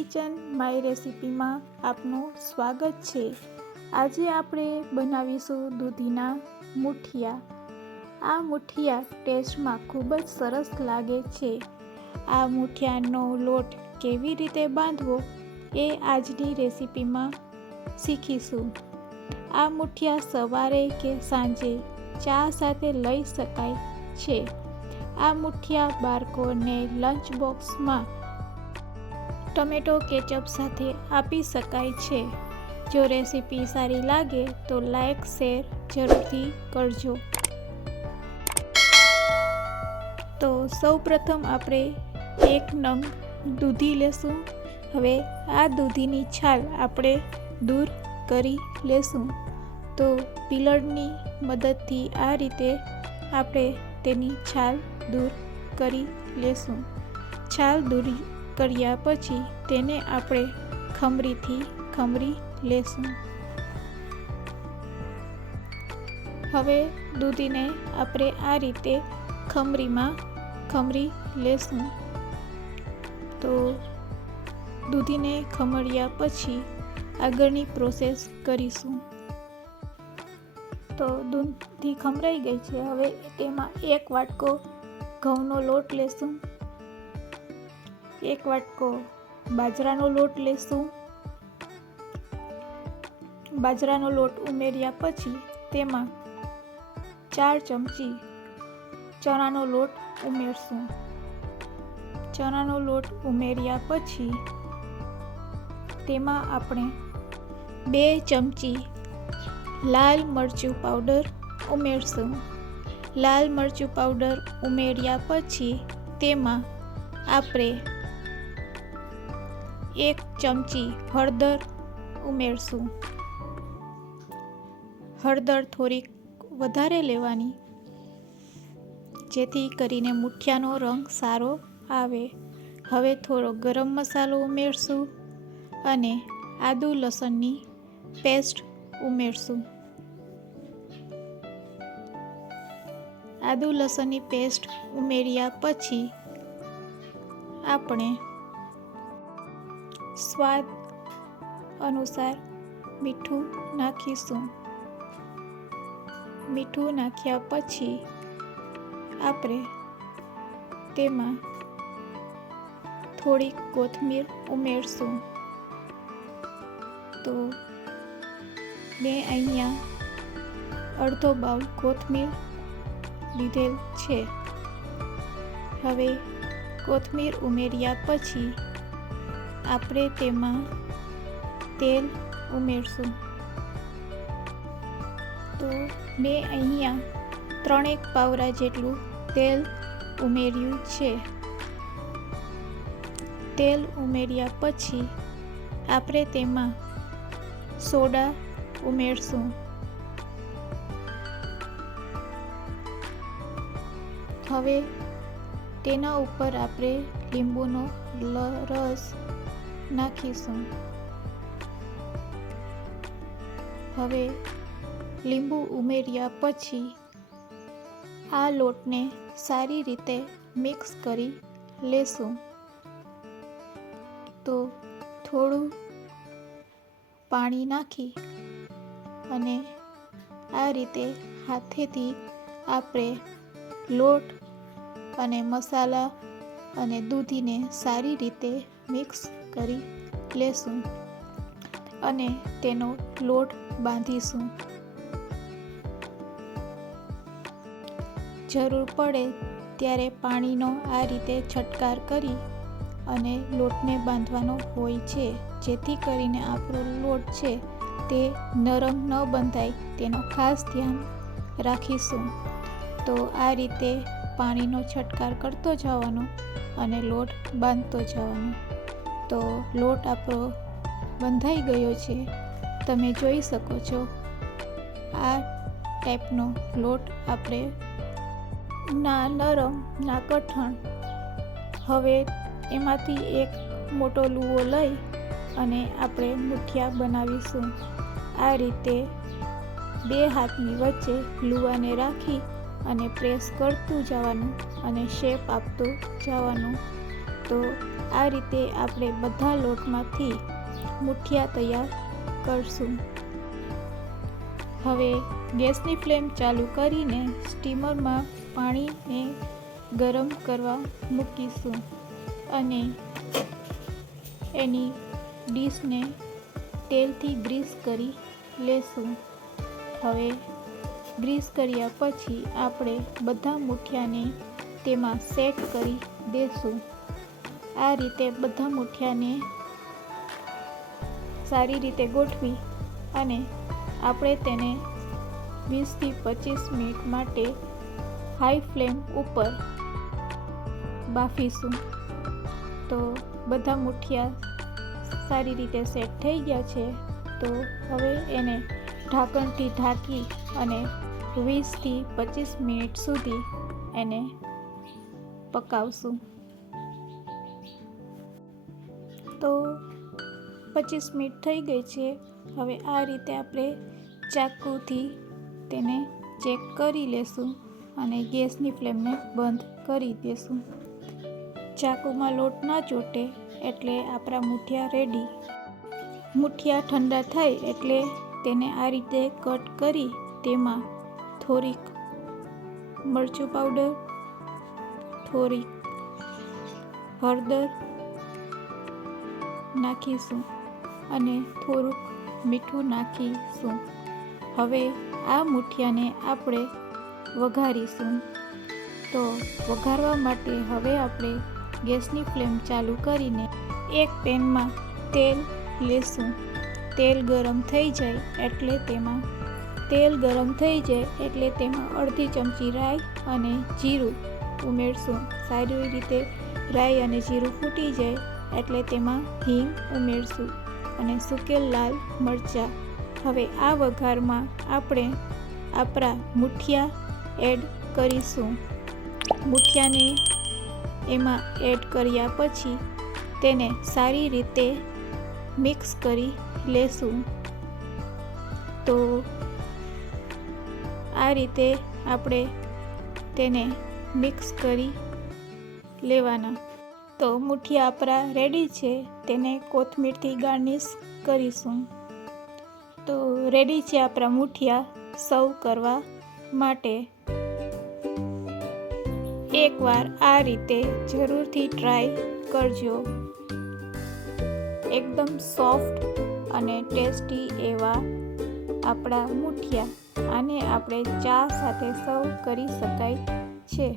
Kitchen my રેસિપીમાં આપનું સ્વાગત છે। આજે આપણે બનાવીશું દૂધીના મુઠિયા। આ મુઠિયા ટેસ્ટમાં ખૂબ જ સરસ લાગે છે। આ મુઠિયાનો લોટ કેવી રીતે બાંધવો એ આજની રેસિપીમાં શીખીશું। આ મુઠિયા સવારે કે સાંજે ચા સાથે લઈ શકાય છે। આ મુઠિયા બાળકોને લંચ બોક્સમાં ટમેટો કેચઅપ સાથે આપી શકાય છે। જો રેસિપી સારી લાગે તો લાઈક શેર જરૂરથી કરજો। તો સૌપ્રથમ આપણે એક નંગ દૂધી લેશું। હવે આ દૂધીની છાલ આપણે દૂર કરી લેશું। તો પીલરની મદદથી આ રીતે આપણે તેની છાલ દૂર કરી લેશું। છાલ દૂર કર્યા પછી તેને આપણે ખમરીથી ખમરી લેશું। હવે દૂધીને આપણે આ રીતે ખમરી લેશું। તો દૂધીને ખમર્યા પછી આગળની પ્રોસેસ કરીશું। તો દૂધી ખમરાઈ ગઈ છે। હવે તેમાં એક વાટકો ઘઉંનો લોટ લેશું, એક વાટકો બાજરાનો લોટ લેશું। બાજરાનો લોટ ઉમેર્યા પછી તેમાં 4 ચમચી ચણાનો લોટ ઉમેરશું। ચણાનો લોટ ઉમેર્યા પછી તેમાં આપણે 2 ચમચી લાલ મરચું પાવડર ઉમેરશું। લાલ મરચું પાવડર ઉમેર્યા પછી તેમાં આપણે 1 ચમચી હળદર ઉમેરશું। હળદર થોડીક વધારે લેવાની, જેથી કરીને મુઠિયાનો રંગ સારો આવે। હવે થોડો ગરમ મસાલો ઉમેરશું અને આદુ લસણની પેસ્ટ ઉમેરશું। આદુ લસણની પેસ્ટ ઉમેર્યા પછી આપણે સ્વાદ અનુસાર મીઠું નાખીશું। મીઠું નાખ્યા પછી આપણે તેમાં થોડીક કોથમીર ઉમેરશું। તો મેં અહીંયા અડધો બાઉલ કોથમીર લીધેલ છે। હવે કોથમીર ઉમેર્યા પછી આપણે તેમાં તેલ ઉમેરશું। તો મેં અહીંયા 3 પાવરા જેટલું તેલ ઉમેર્યું છે। તેલ ઉમેર્યા પછી આપણે તેમાં સોડા ઉમેરશું। હવે તેના ઉપર આપણે લીંબુનો રસ નાખીશું। હવે લીંબુ ઉમેર્યા પછી આ લોટને સારી રીતે મિક્સ કરી લેશું। તો થોડું પાણી નાખી અને આ રીતે હાથેથી આપણે લોટ અને મસાલા અને દૂધીને સારી રીતે મિક્સ કરી લેશું અને તેનો લોટ બાંધીશું। જરૂર પડે ત્યારે પાણીનો આ રીતે છંટકાર કરી અને લોટને બાંધવાનો હોય છે, જેથી કરીને આપણો લોટ છે તે નરમ ન બંધાય તેનો ખાસ ધ્યાન રાખીશું। તો આ રીતે પાણીનો છંટકાર કરતો જવાનો અને લોટ બાંધતો જવાનો। તો લોટ આપણો બંધાઈ ગયો છે, તમે જોઈ શકો છો। આ ટાઈપનો લોટ આપણે ના નરમ ના કઠણ। હવે એમાંથી એક મોટો લુવો લઈ અને આપણે મુઠિયા બનાવીશું। આ રીતે 2 હાથની વચ્ચે લુવાને રાખી અને પ્રેસ કરતું જવાનું અને શેપ આપતું જવાનું। તો આ રીતે આપણે બધા લોટમાંથી મુઠિયા તૈયાર કરશું. હવે ગેસની ફ્લેમ ચાલુ કરીને સ્ટીમરમાં પાણીને ગરમ કરવા મૂકીશું અને એની ડીશને તેલથી ગ્રીસ કરી લેશું. હવે ગ્રીસ કર્યા પછી આપણે બધા મુઠિયાને તેમાં સેટ કરી દેશું. આ રીતે બધા મુઠિયાને સારી રીતે ગોઠવી અને આપણે તેને 20 થી 25 મિનિટ માટે હાઈ ફ્લેમ ઉપર બાફીશું. તો બધા મુઠિયા સારી રીતે સેટ થઈ ગયા છે. તો હવે એને ઢાંકણથી ઢાંકી અને 20 થી 25 મિનિટ સુધી એને પકાવશું. તો 25 મિનિટ થઈ ગઈ છે. હવે આ રીતે આપણે ચાકુથી તેને ચેક કરી લેશું અને ગેસની ફ્લેમને બંધ કરી દેશું. ચાકુમાં લોટ ના ચોટે એટલે આપણા મુઠિયા રેડી. મુઠિયા ઠંડા થાય એટલે તેને આ રીતે કટ કરી તેમાં થોડીક મરચું પાવડર, થોડીક હળદર નાખીશું અને થોડુંક મીઠું નાખીશું. હવે આ મુઠિયાને આપણે વઘારીશું. તો વઘારવા માટે હવે આપણે ગેસની ફ્લેમ ચાલુ કરીને એક પેનમાં તેલ લેશું. તેલ ગરમ થઈ જાય એટલે તેમાં અડધી ચમચી રાઈ અને જીરું ઉમેરશું. સારી રીતે રાઈ અને જીરું ફૂટી જાય એટલે તેમાં હિંગ ઉમેરશું અને સૂકેલ લાલ મરચાં. હવે આ વઘારમાં આપણે આપણા મુઠિયા એડ કરીશું. મુઠિયાને એમાં એડ કર્યા પછી તેને સારી રીતે મિક્સ કરી લેશું. તો આ રીતે આપણે તેને મિક્સ કરી લેવાના. તો મુઠિયા આપણા રેડી છે. તેને કોથમીરથી ગાર્નિશ કરીશું. તો રેડી છે આપણા મુઠિયા સર્વ કરવા માટે. એકવાર આ રીતે જરૂરથી ટ્રાય કરજો. એકદમ સોફ્ટ અને ટેસ્ટી એવા આપણા મુઠિયા. આને આપણે ચા સાથે સર્વ કરી શકાય છે.